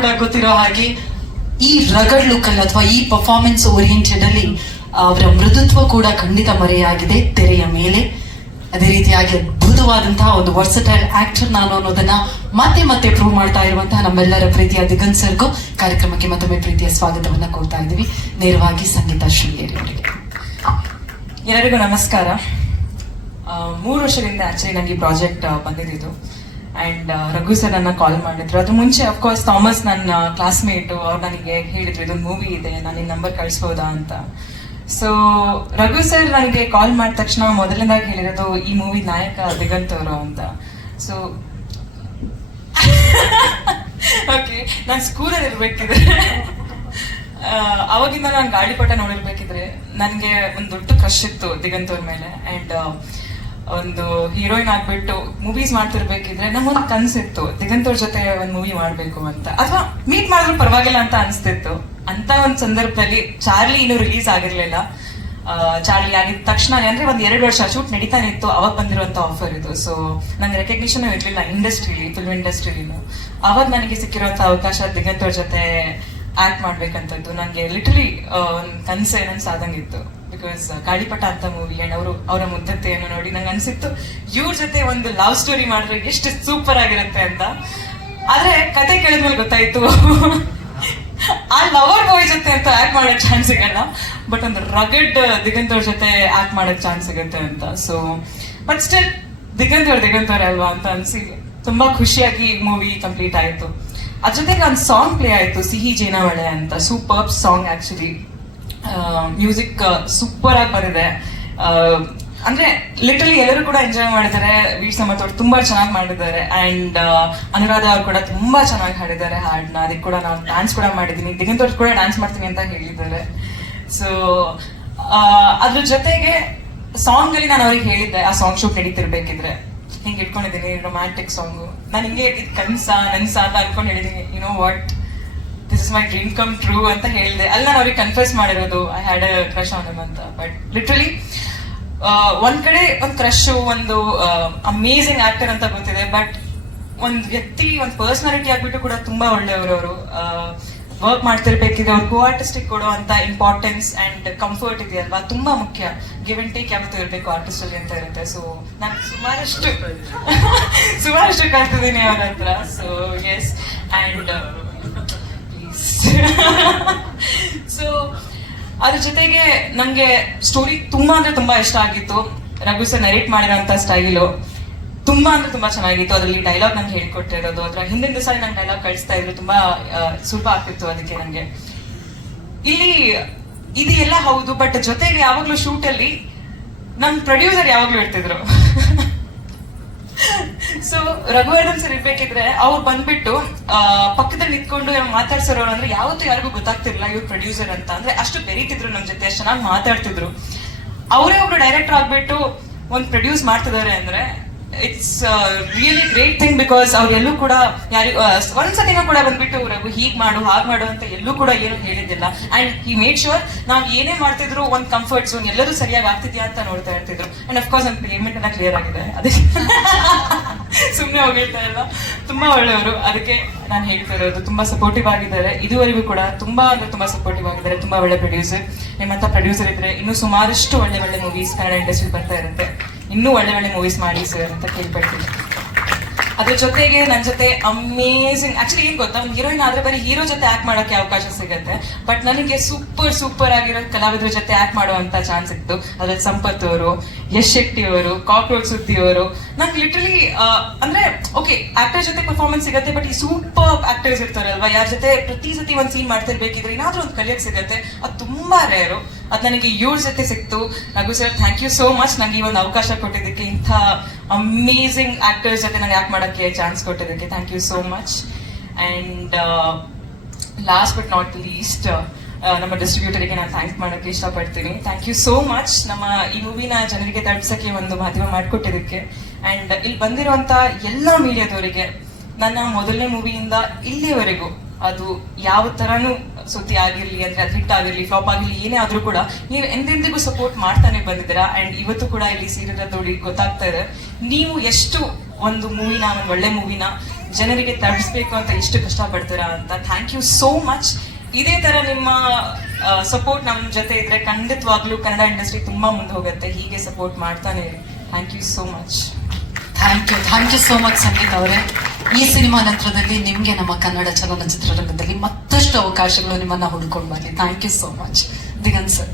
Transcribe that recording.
ಕೂಡ ಗೊತ್ತಿರೋ ಹಾಗೆ ಈ ರಗಡ್ ಲುಕ್ ಅಲ್ಲಿ ಅಥವಾ ಈ ಪರ್ಫಾರ್ಮೆನ್ಸ್ ಓರಿಯೆಂಟೆಡ್ ಅಲ್ಲಿ ಅವರ ಮೃದುತ್ವ ಕೂಡ ಖಂಡಿತ ಮರೆಯಾಗಿದೆ ತೆರೆಯ ಮೇಲೆ. ಅದೇ ರೀತಿಯಾಗಿ ಅದ್ಭುತವಾದಂತಹ ಒಂದು ವರ್ಸಟೈಲ್ ಆಕ್ಟರ್ ನಾನು ಅನ್ನೋದನ್ನ ಮತ್ತೆ ಮತ್ತೆ ಪ್ರೂವ್ ಮಾಡ್ತಾ ಇರುವಂತಹ ನಮ್ಮೆಲ್ಲರ ಪ್ರೀತಿಯ ದಿಗನ್ ಸರ್ಗೂ ಕಾರ್ಯಕ್ರಮಕ್ಕೆ ಮತ್ತೊಮ್ಮೆ ಪ್ರೀತಿಯ ಸ್ವಾಗತವನ್ನ ಕೊಡ್ತಾ ಇದ್ದೀವಿ. ನೇರವಾಗಿ ಸಂಗೀತ ಶೃಂಗೇರಿ ಎಲ್ಲರಿಗೂ ನಮಸ್ಕಾರ. ಮೂರು ವರ್ಷದಿಂದ ಆಕ್ಚುಲಿ ನನಗೆ ಪ್ರಾಜೆಕ್ಟ್ ಬಂದಿದ್ದು ಅಂಡ್ ರಘು ಸರ್ ನನ್ನ ಕಾಲ್ ಮಾಡಿದ್ರು. ಅದ್ರ ಮುಂಚೆ ಅಫ್ಕೋರ್ಸ್ ಥಾಮಸ್ ನನ್ನ ಕ್ಲಾಸ್ಮೇಟು ಅವ್ರು ನನಗೆ ಹೇಳಿದ್ರು ಇದೊಂದು ಮೂವಿ ಇದೆ ನಾನು ನಿನ್ನ ನಂಬರ್ ಕಳಿಸ್ಬೋದಾ ಅಂತ. ಸೊ ರಘು ಸರ್ ನನಗೆ ಕಾಲ್ ಮಾಡಿದ ತಕ್ಷಣ ಮೊದಲನೇದಾಗಿ ಹೇಳಿರೋದು ಈ ಮೂವಿ ನಾಯಕ ದಿಗಂತ್ ಅವರು ಅಂತ. ಸೊ ಓಕೆ ನಾನು ಸ್ಕೂಲಲ್ಲಿ ಇರ್ಬೇಕಿದ್ರೆ. ಆ, ಅವಾಗಿಂದ ನಾನು ಗಾಳಿಪಟ ನೋಡಿರ್ಬೇಕಿದ್ರೆ ನನಗೆ ಒಂದು ದೊಡ್ಡ ಕ್ರಶ್ ಇತ್ತು ದಿಗಂತ್ ಅವ್ರ ಮೇಲೆ. ಅಂಡ್ ಒಂದು ಹೀರೋಯಿನ್ ಆಗ್ಬಿಟ್ಟು ಮೂವೀಸ್ ಮಾಡ್ತಿರ್ಬೇಕಿದ್ರೆ ನಮ್ಮೊಂದು ಕನ್ಸಿತ್ತು ದಿಗಂತೋರ್ ಜೊತೆ ಒಂದು ಮೂವಿ ಮಾಡ್ಬೇಕು ಅಂತ. ಅಥವಾ ಮೀಟ್ ಮಾಡಿದ್ರು ಪರವಾಗಿಲ್ಲ ಅಂತ ಅನ್ಸ್ತಿತ್ತು. ಅಂತ ಒಂದು ಸಂದರ್ಭದಲ್ಲಿ ಚಾರ್ಲಿ ಇನ್ನೂ ರಿಲೀಸ್ ಆಗಿರ್ಲಿಲ್ಲ. ಚಾರ್ಲಿ ಆಗಿದ ತಕ್ಷಣ ಅಂದ್ರೆ ಒಂದ್ ಎರಡು ವರ್ಷ ಶೂಟ್ ನಡೀತಾನೆ ಇತ್ತು, ಅವಾಗ ಬಂದಿರುವಂತ ಆಫರ್ ಇದು. ಸೊ ನಂಗೆ ರೆಕಗ್ನಿಷನ್ ಇರ್ಲಿಲ್ಲ ಇಂಡಸ್ಟ್ರಿ ಫಿಲ್ಮ್ ಇಂಡಸ್ಟ್ರಿಲಿನು ಅವಾಗ ನನಗೆ ಸಿಕ್ಕಿರುವಂತ ಅವಕಾಶ ದಿಗಂತೋರ್ ಜೊತೆ ಆಕ್ಟ್ ಮಾಡ್ಬೇಕಂತದ್ದು ನಂಗೆ ಲಿಟ್ರಲಿ ಒಂದ್ ಕನ್ಸೆ ನನ್ ಸಾದಂಗಿತ್ತು ಬಿಕಾಸ್ ಗಾಳಿಪಟ ಅಂತ ಮೂವಿ ಅಂಡ್ ಅವರು ಅವರ ಮುದ್ದತೆಯನ್ನು ನೋಡಿ ನಂಗೆ ಅನ್ಸಿತ್ತು, ಇವ್ರ ಜೊತೆ ಒಂದು ಲವ್ ಸ್ಟೋರಿ ಮಾಡಿದ್ರೆ ಎಷ್ಟು ಸೂಪರ್ ಆಗಿರುತ್ತೆ ಅಂತ. ಆದ್ರೆ ಕತೆ ಕೇಳಿದ್ಮೇಲೆ ಗೊತ್ತಾಯ್ತು. ಆ ಲವರ್ ಬಾಯ್ ಜೊತೆ ಅಂತ ಆಕ್ಟ್ ಮಾಡೋ ಚಾನ್ಸ್ ಸಿಗಲ್ಲ ಬಟ್ ಒಂದು ರಗಡ್ ದಿಗಂತ್ ಅವ್ರ ಜೊತೆ ಆಕ್ಟ್ ಮಾಡೋ ಚಾನ್ಸ್ ಸಿಗುತ್ತೆ ಅಂತ. ಸೊ ಬಟ್ ಸ್ಟಿಲ್ ದಿಗಂತ್ ಅವ್ರೆ ಅಲ್ವಾ ಅಂತ ಅನ್ಸಿ ತುಂಬಾ ಖುಷಿಯಾಗಿ ಮೂವಿ ಕಂಪ್ಲೀಟ್ ಆಯ್ತು. ಅದ್ರ ಜೊತೆಗೆ ಒಂದು ಸಾಂಗ್ ಪ್ಲೇ ಆಯ್ತು, ಸಿಹಿ ಜೇನವಳೆ ಅಂತ super song actually music super ಆಗಿ ಬಂದಿದೆ ಅಂದ್ರೆ ಲಿಟ್ರಲಿ ಎಲ್ಲರೂ ಕೂಡ ಎಂಜಾಯ್ ಮಾಡಿದ್ದಾರೆ ವೀರ್ ಸಮತ್ ಅವರು ತುಂಬಾ ಚೆನ್ನಾಗಿ ಮಾಡಿದ್ದಾರೆ. ಅಂಡ್ ಅನುರಾಧ ಅವ್ರು ಕೂಡ ತುಂಬಾ ಚೆನ್ನಾಗಿ ಹಾಡಿದ್ದಾರೆ ಹಾಡನ್ನ. ಅದಕ್ಕೆ ಕೂಡ ನಾನು ಡ್ಯಾನ್ಸ್ ಕೂಡ ಮಾಡಿದ್ದೀನಿ. ದಿಗಂತ್ ಕೂಡ ಡ್ಯಾನ್ಸ್ ಮಾಡ್ತೀನಿ ಅಂತ ಹೇಳಿದ್ದಾರೆ. ಸೊ ಅದ್ರ ಜೊತೆಗೆ ಸಾಂಗ್ ಅಲ್ಲಿ ನಾನು ಅವ್ರಿಗೆ ಹೇಳಿದ್ದೆ, ಆ ಸಾಂಗ್ ಶೂಟ್ ನಡೀತಿರ್ಬೇಕಿದ್ರೆ. ಹಿಂಗೆ ಇಟ್ಕೊಂಡಿದ್ದೀನಿ ರೊಮ್ಯಾಂಟಿಕ್ ಸಾಂಗು ನಾನು ಹಿಂಗೆ ಕನ್ಸ, ನನ್ಸ ಅಂತ ಅನ್ಕೊಂಡು ಹೇಳಿದ್ದೀನಿ you know what this is my dream come true ಅಂತ ಹೇಳಿದೆ. ಅಲ್ಲಿ ನಾನು ಅವ್ರಿಗೆ ಕನ್ಫ್ಯೂಸ್ ಮಾಡಿರೋದು I had a crush on ಅಂತ. ಬಟ್ ಲಿಟ್ರಲಿ ಒಂದ್ ಕಡೆ ಒಂದು ಕ್ರಶ್ ಒಂದು ಅಮೇಸಿಂಗ್ ಆಕ್ಟರ್ ಅಂತ ಗೊತ್ತಿದೆ. ಬಟ್ ಒಂದ್ ವ್ಯಕ್ತಿ, ಒಂದ್ ಪರ್ಸನಾಲಿಟಿ ಆಗ್ಬಿಟ್ಟು ಕೂಡ ತುಂಬಾ ಒಳ್ಳೆಯವರು ಅವರು. ವರ್ಕ್ ಮಾಡ್ತಿರ್ಬೇಕಿದೆ ಅವ್ರು ಕೋ ಆರ್ಟಿಸ್ಟಿಗೆ ಕೊಡೋ ಅಂತ ಇಂಪಾರ್ಟೆನ್ಸ್ ಅಂಡ್ ಕಂಫರ್ಟ್ ಇದೆಯಲ್ವಾ? ತುಂಬಾ ಮುಖ್ಯ. ಗಿವ್ ಅಂಡ್ ಟೇಕ್ ಯಾವತ್ತೂ ಇರಬೇಕು ಆರ್ಟಿಸ್ಟ್ ಅಲ್ಲಿ ಅಂತ ಇರುತ್ತೆ. ಸೊ ನಾನು ಸುಮಾರಷ್ಟು ಸುಮಾರಷ್ಟು ಕಲ್ತಿದ್ದೀನಿ ಅವ್ರ ಹತ್ರ. ಸೊ ಎಸ್ ಅಂಡ್ ಸೊ ಅದ್ರ ಜೊತೆಗೆ ನಂಗೆ ಸ್ಟೋರಿ ತುಂಬಾ ಅಂದ್ರೆ ತುಂಬಾ ಇಷ್ಟ ಆಗಿತ್ತು. ರಘು ಸರ್ ನರೇಟ್ ಮಾಡಿರೋಂಥ ಸ್ಟೈಲು ತುಂಬಾ ಅಂದ್ರೆ ತುಂಬಾ ಚೆನ್ನಾಗಿತ್ತು. ಅದ್ರಲ್ಲಿ ಡೈಲಾಗ್ ನಂಗೆ ಹೇಳ್ಕೊಟ್ಟಿರೋದು. ಅದ್ರ ಹಿಂದಿನ ದಿವಸ ನಂಗೆ ಡೈಲಾಗ್ ಕಳಿಸ್ತಾ ಇದ್ರು. ತುಂಬಾ ಸುಲಭ ಆಗ್ತಿತ್ತು ಅದಕ್ಕೆ ನಂಗೆ. ಇಲ್ಲಿ, ಇದು ಎಲ್ಲ ಹೌದು ಬಟ್ ಜೊತೆಗೆ ಯಾವಾಗ್ಲೂ ಶೂಟ್ ಅಲ್ಲಿ ನಮ್ ಪ್ರೊಡ್ಯೂಸರ್ ಯಾವಾಗ್ಲೂ ಇರ್ತಿದ್ರು ಸೊ ರಘುವರ್ಧನ್ ಸರ್ ಇರ್ಬೇಕಿದ್ರೆ ಅವ್ರು ಬಂದ್ಬಿಟ್ಟು ಪಕ್ಕದಲ್ಲಿ ನಿಂತ್ಕೊಂಡು ಮಾತಾಡ್ಸೋರು ಅಂದ್ರೆ ಯಾವತ್ತೂ ಯಾರಿಗೂ ಗೊತ್ತಾಗ್ತಿರ್ಲಿಲ್ಲ ಇವ್ರು ಪ್ರೊಡ್ಯೂಸರ್ ಅಂತ. ಅಂದ್ರೆ ಅಷ್ಟು ಬೆರೀತಿದ್ರು ನಮ್ ಜೊತೆ, ಅಷ್ಟು ಚೆನ್ನಾಗಿ ಮಾತಾಡ್ತಿದ್ರು. ಅವರೇ ಒಬ್ರು ಡೈರೆಕ್ಟರ್ ಆಗ್ಬಿಟ್ಟು ಒಂದ್ ಪ್ರೊಡ್ಯೂಸ್ ಮಾಡ್ತಿದ್ದಾರೆ ಅಂದ್ರೆ it's really great thing because ಅವ್ರು ಎಲ್ಲೂ ಕೂಡ ಯಾರಿಗೂ ಒಂದ್ಸತಿನೂ ಕೂಡ ಬಂದ್ಬಿಟ್ಟು, ರಘು, ಹೀಗ್ ಮಾಡು, ಹಾಗ್ ಮಾಡು ಅಂತ ಎಲ್ಲೂ ಕೂಡ ಏನು ಹೇಳಿದ್ದಿಲ್ಲ. ಅಂಡ್ ಈ ಮೇಡ್ ಶೋರ್ ನಾವ್ ಏನೇ ಮಾಡ್ತಿದ್ರು ಒಂದ್ ಕಂಫರ್ಟ್ ಝೋನ್ ಎಲ್ಲರೂ ಸರಿಯಾಗಿ ಆಗ್ತಿದ್ಯಾ ಅಂತ ನೋಡ್ತಾ ಇರ್ತಿದ್ರು. ಅಂಡ್ ಅಫ್ಕೋರ್ಸ್ ನಮ್ ಪೇಮೆಂಟ್ ಎಲ್ಲ ಕ್ಲಿಯರ್ ಆಗಿದೆ. ಅದಕ್ಕೆ. ಸುಮ್ಮನೆ ಹೋಗಿರ್ತಾ ಇಲ್ಲ ತುಂಬಾ ಒಳ್ಳೆಯವರು. ಅದಕ್ಕೆ ನಾನು ಹೇಳ್ತಾ ಇರೋದು, ತುಂಬಾ ಸಪೋರ್ಟಿವ್ ಆಗಿದ್ದಾರೆ. ಇದುವರೆಗೂ ಕೂಡ ತುಂಬಾ ಅಂದ್ರೆ ತುಂಬಾ ಸಪೋರ್ಟಿವ್ ಆಗಿದ್ದಾರೆ. ತುಂಬಾ ಒಳ್ಳೆ ಪ್ರೊಡ್ಯೂಸರ್ ನಿಮ್ಮಂತ ಪ್ರೊಡ್ಯೂಸರ್ ಇದ್ರೆ ಇನ್ನೂ ಸುಮಾರಷ್ಟು ಒಳ್ಳೆ ಒಳ್ಳೆ ಮೂವೀಸ್ ಕನ್ನಡ ಇಂಡಸ್ಟ್ರಿ ಬರ್ತಾ ಇರುತ್ತೆ. ಇನ್ನೂ ಒಳ್ಳೆ ಒಳ್ಳೆ ಮೂವೀಸ್ ಮಾಡಿ ಸರ್ ಅಂತ ಕೇಳ್ಪಡ್ತೀನಿ. ಅದ್ರ ಜೊತೆಗೆ ನನ್ನ ಜೊತೆ ಅಮೇಝಿಂಗ್ ಆಕ್ಚುಲಿ ಏನ್ ಗೊತ್ತಾ? ಒಂದು ಹೀರೋಯಿನ್ ಆದ್ರೆ ಬರೀ ಹೀರೋ ಜೊತೆ ಆಕ್ಟ್ ಮಾಡೋಕೆ ಅವಕಾಶ ಸಿಗುತ್ತೆ. ಬಟ್ ನನಗೆ ಸೂಪರ್ ಸೂಪರ್ ಆಗಿರೋ ಕಲಾವಿದರ ಜೊತೆ ಆಕ್ಟ್ ಮಾಡುವಂತ ಚಾನ್ಸ್ ಇತ್ತು. ಅದ್ರಲ್ಲಿ ಸಂಪತ್ ಅವರು ಯಶ್ ಶೆಟ್ಟಿ ಅವರು, ಕಾಕ್ರೋಚ್ ಸುದ್ದಿ ಅವರು. ನಂಗೆ ಲಿಟ್ರಲಿ ಅಂದ್ರೆ ಓಕೆ ಆಕ್ಟರ್ ಜೊತೆ ಪರ್ಫಾರ್ಮೆನ್ಸ್ ಸಿಗುತ್ತೆ ಬಟ್ ಈ ಸೂಪರ್ ಆಕ್ಟರ್ಸ್ ಇರ್ತಾರಲ್ವಾ? ಯಾರ ಜೊತೆ ಪ್ರತಿ ಸತಿ ಒಂದು ಸೀನ್ ಮಾಡ್ತಿರ್ಬೇಕಿದ್ರೆ ಏನಾದ್ರೂ ಒಂದು ಕಲಿಯಕ್ ಸಿಗುತ್ತೆ. ಅದು ತುಂಬಾ ರೇರು ಅದ್ ನನಗೆ ಇವ್ರ ಜೊತೆ ಸಿಕ್ತು. Nagu sir thank you so much ನಂಗೆ ಈ ಒಂದು ಅವಕಾಶ ಕೊಟ್ಟಿದ್ದಕ್ಕೆ, ಇಂಥ ಅಮೇಝಿಂಗ್ ಆಕ್ಟರ್ಸ್ ಜೊತೆ ನಂಗೆ ಆಕ್ಟ್ ಮಾಡೋಕ್ಕೆ ಚಾನ್ಸ್ ಕೊಟ್ಟಿದ್ದಕ್ಕೆ thank you so much and last but not least ನಮ್ಮ ಡಿಸ್ಟ್ರಿಬ್ಯೂಟರಿಗೆ ನಾನು ಥ್ಯಾಂಕ್ಸ್ ಮಾಡೋಕ್ಕೆ ಇಷ್ಟಪಡ್ತೀನಿ. ಥ್ಯಾಂಕ್ ಯು ಸೋ ಮಚ್ ನಮ್ಮ ಈ ಮೂವಿನ ಜನರಿಗೆ ತಲುಪಿಸೋಕ್ಕೆ ಒಂದು ಮಾಧ್ಯಮ ಮಾಡಿಕೊಟ್ಟಿದ್ದಕ್ಕೆ. ಅಂಡ್ ಇಲ್ಲಿ ಬಂದಿರುವಂತ ಎಲ್ಲ ಮೀಡಿಯಾದವರಿಗೆ ನನ್ನ ಮೊದಲನೇ ಮೂವಿಯಿಂದ ಇಲ್ಲಿಯವರೆಗೂ ಅದು ಯಾವ ತರನು ಸುದ್ದಿ ಆಗಿರ್ಲಿ ಅಂದ್ರೆ ಅದು ಹಿಟ್ ಆಗಿರಲಿ, ಫ್ಲಾಪ್ ಆಗಿರ್ಲಿ, ಏನೇ ಆದ್ರೂ ಕೂಡ ನೀವು ಎಂದೆಂದಿಗೂ ಸಪೋರ್ಟ್ ಮಾಡ್ತಾನೆ ಬಂದಿದ್ದೀರಾ? ಅಂಡ್ ಇವತ್ತು ಕೂಡ ಇಲ್ಲಿ ಸೀರಿಯಲ್ ನೋಡಿ ಗೊತ್ತಾಗ್ತಾ ಇದೆ. ನೀವು ಎಷ್ಟು ಒಂದು ಮೂವಿನ ಒಂದು ಒಳ್ಳೆ ಮೂವಿನ ಜನರಿಗೆ ತಲುಪಿಸ್ಬೇಕು ಅಂತ ಎಷ್ಟು ಕಷ್ಟ ಪಡ್ತೀರಾ ಅಂತ ಥ್ಯಾಂಕ್ ಯು ಸೋ ಮಚ್ ಇದೇ ತರ ನಿಮ್ಮ ಸಪೋರ್ಟ್ ನಮ್ಮ ಜೊತೆ ಇದ್ರೆ ಖಂಡಿತವಾಗ್ಲೂ ಕನ್ನಡ ಇಂಡಸ್ಟ್ರಿ ತುಂಬಾ ಮುಂದೆ ಹೋಗುತ್ತೆ. ಹೀಗೆ ಸಪೋರ್ಟ್ ಮಾಡ್ತಾನೆ thank you so much thank you thank you so much Sangeeth ಅವರೇ. ಈ ಸಿನಿಮಾ ನಂತರದಲ್ಲಿ ನಿಮಗೆ ನಮ್ಮ ಕನ್ನಡ ಚಲನಚಿತ್ರರಂಗದಲ್ಲಿ ಮತ್ತಷ್ಟು ಅವಕಾಶಗಳು ನಿಮ್ಮನ್ನ ಹುಡ್ಕೊಂಡು ಬನ್ನಿ thank you so much Digan sir